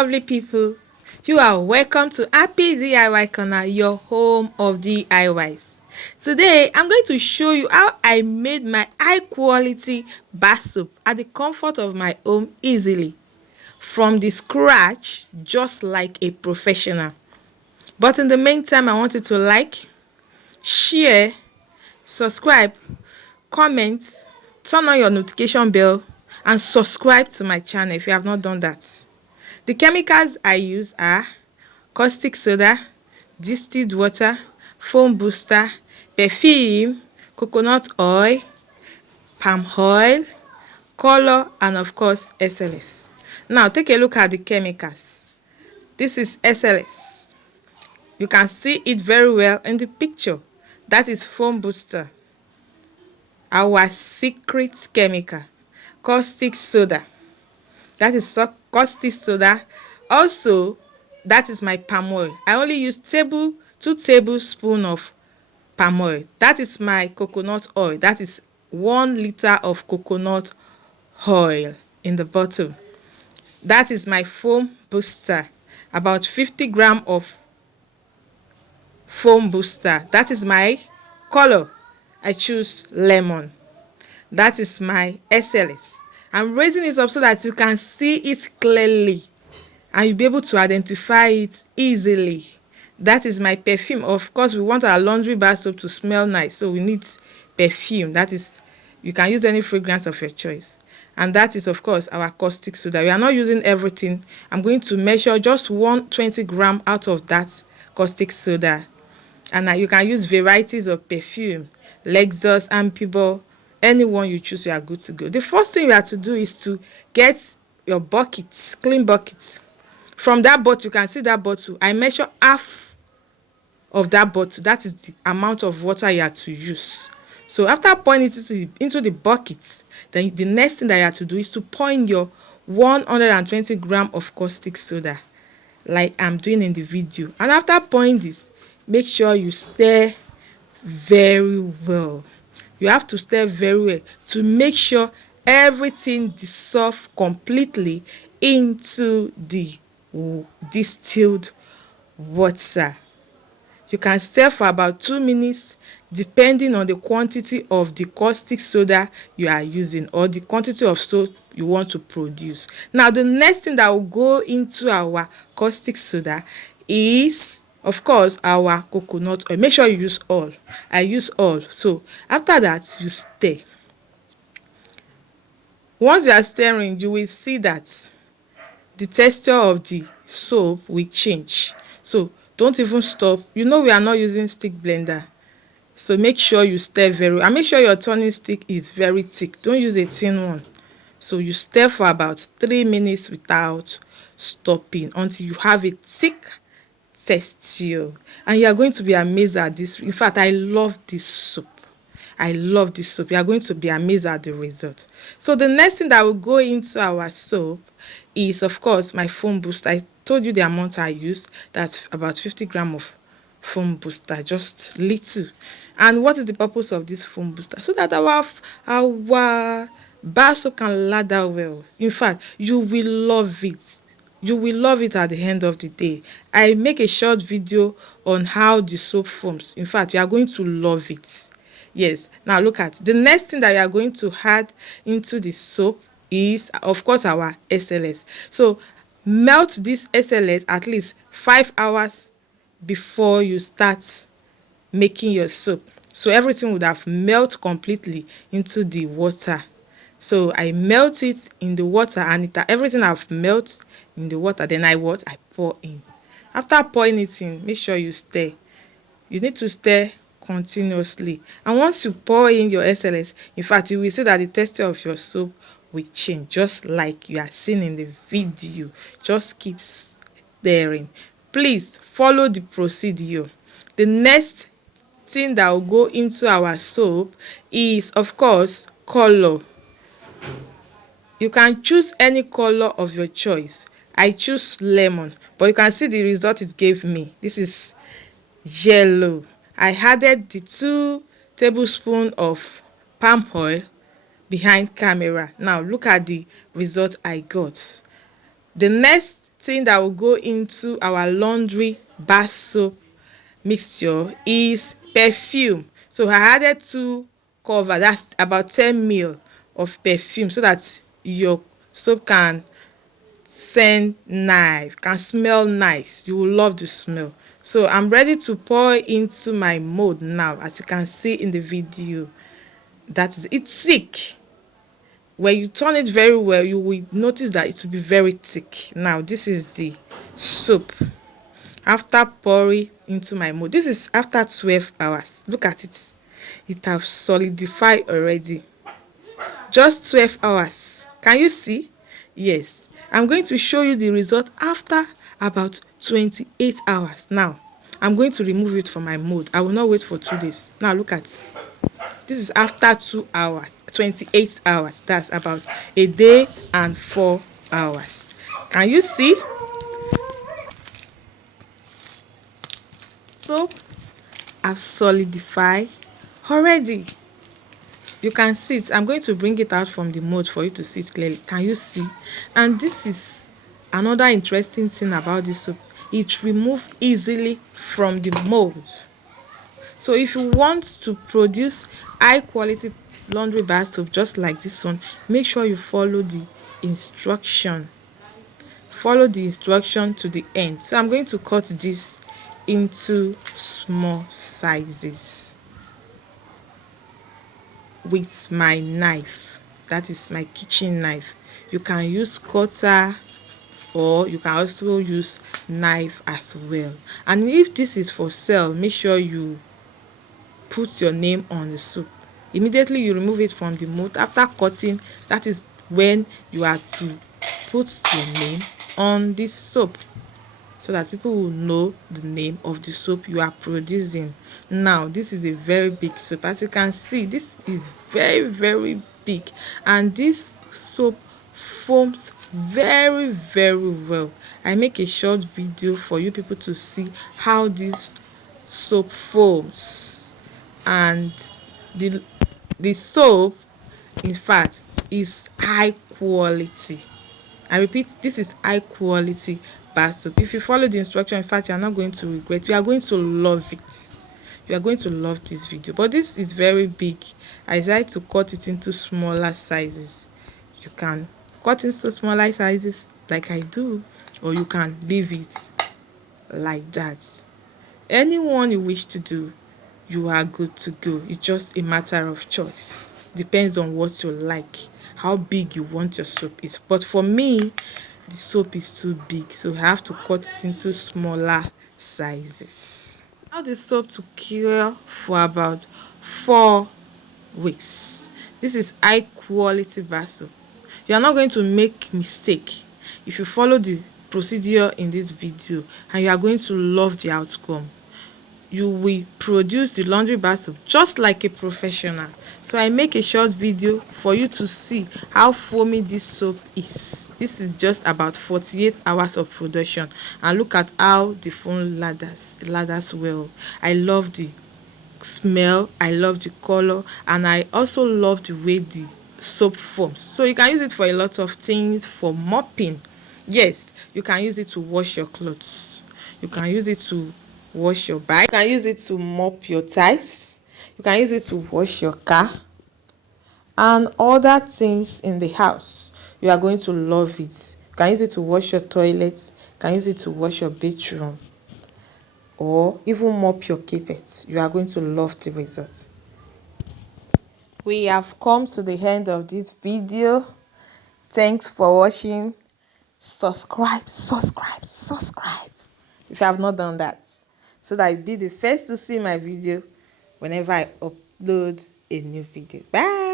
lovely people. You are welcome to Happy DIY Corner, your home of DIYs. Today, I'm going to show you how I made my high quality bar soap at the comfort of my home easily, from the scratch, just like a professional. But in the meantime, I want you to like, share, subscribe, comment, turn on your notification bell, and subscribe to my channel if you have not done that. The chemicals I use are caustic soda, distilled water, foam booster, perfume, coconut oil, palm oil, color, and of course SLS. Now take a look at the chemicals. This is SLS. You can see it very well in the picture. That is foam booster. Our secret chemical, caustic soda. That is caustic soda. Also, that is my palm oil. I only use 2 tablespoons of palm oil. That is my coconut oil. That is 1 liter of coconut oil in the bottle. That is my foam booster. About 50 grams of foam booster. That is my color. I choose lemon. That is my SLS. I'm raising it up so that you can see it clearly and you'll be able to identify it easily. That is my perfume. Of course, we want our laundry bar soap to smell nice, so we need perfume. That is, you can use any fragrance of your choice. And that is, of course, our caustic soda. We are not using everything. I'm going to measure just 120 grams out of that caustic soda. And you can use varieties of perfume, Lexus, Amphibor, anyone you choose, you are good to go. The first thing you have to do is to get your buckets, clean buckets. From that bottle, you can see that bottle. I measure half of that bottle. That is the amount of water you have to use. So after pouring it into the bucket, then the next thing that you have to do is to pour in your 120 grams of caustic soda, like I'm doing in the video. And after pouring this, make sure you stir very well. You have to stir very well to make sure everything dissolves completely into the distilled water. You can stir for about 2 minutes depending on the quantity of the caustic soda you are using or the quantity of soap you want to produce. Now, the next thing that will go into our caustic soda is, of course, our coconut oil. Make sure you use all. I use all. So after that, you stir. Once you are stirring, you will see that the texture of the soap will change. So don't even stop. You know we are not using stick blender. So make sure you stir very well. And make sure your turning stick is very thick. Don't use a thin one. So you stir for about 3 minutes without stopping until you have a thick texture. And you are going to be amazed at this. In fact, I love this soap. I love this soap. You are going to be amazed at the result. So the next thing that will go into our soap is, of course, my foam booster. I told you the amount I used. That's about 50 grams of foam booster, just little. And what is the purpose of this foam booster? So that our bar soap can lather well. In fact, you will love it. You will love it at the end of the day. I make a short video on how the soap forms. In fact, you are going to love it. Yes. Now look at the next thing that you are going to add into the soap is, of course, our SLS. So melt this SLS at least 5 hours before you start making your soap. So everything would have melted completely into the water. So I melt it in the water and everything I've melted in the water. Then I pour in. After pouring it in, make sure you stir. You need to stir continuously. And once you pour in your SLS, in fact, you will see that the texture of your soap will change, just like you are seeing in the video. Just keep stirring. Please follow the procedure. The next thing that will go into our soap is, of course, color. You can choose any color of your choice. I choose lemon, but you can see the result it gave me. This is yellow. I added the 2 tablespoons of palm oil behind camera. Now look at the result I got. The next thing that will go into our laundry bar soap mixture is perfume. So I added 2 cover, that's about 10 ml of perfume, so that your soap can can smell nice. You will love the smell. So I'm ready to pour into my mold now. As you can see in the video, that is, it's thick. When you turn it very well, you will notice that it will be very thick. Now this is the soap after pouring into my mold. This is after 12 hours. Look at it. It has solidified already. Just 12 hours. Can you see? Yes. I'm going to show you the result after about 28 hours. Now, I'm going to remove it from my mold. I will not wait for 2 days. Now, look at it. This is after 2 hours, 28 hours. That's about a day and 4 hours. Can you see? Soap have solidified already. You can see it. I'm going to bring it out from the mold for you to see it clearly. Can you see? And this is another interesting thing about this soap. It removes easily from the mold. So if you want to produce high quality laundry bar soap just like this one, make sure you follow the instruction. Follow the instruction to the end. So I'm going to cut this into small sizes with my knife. That is my kitchen knife. You can use cutter, or you can also use knife as well. And if this is for sale, make sure you put your name on the soap. Immediately you remove it from the mold. After cutting, that is when you are to put your name on this soap, so that people will know the name of the soap you are producing. Now this is a very big soap. As you can see, this is very big, and this soap foams very well. I make a short video for you people to see how this soap foams. And the soap, in fact, is high quality. I repeat, this is high quality bar soap. If you follow the instruction, in fact, you are not going to regret. You are going to love it. You are going to love this video. But this is very big. I decided to cut it into smaller sizes. You can cut into smaller sizes like I do, or you can leave it like that. Anyone you wish to do, you are good to go. It's just a matter of choice. Depends on what you like, how big you want your soap is. But for me, the soap is too big, so I have to cut it into smaller sizes. Allow the soap to cure for about 4 weeks. This is high quality bar soap. You are not going to make mistake if you follow the procedure in this video, and you are going to love the outcome. You will produce the laundry bar soap just like a professional. So I make a short video for you to see how foamy this soap is. This is just about 48 hours of production, and look at how the foam lathers well. I love the smell, I love the color, and I also love the way the soap foams. So you can use it for a lot of things. For mopping, yes, you can use it to wash your clothes, you can use it to wash your bike, you can use it to mop your tires, you can use it to wash your car and other things in the house. You are going to love it. You can use it to wash your toilets, you can use it to wash your bedroom, or even mop your carpet. You are going to love the result. We have come to the end of this video. Thanks for watching. Subscribe if you have not done that, so that you'll be the first to see my video whenever I upload a new video. Bye.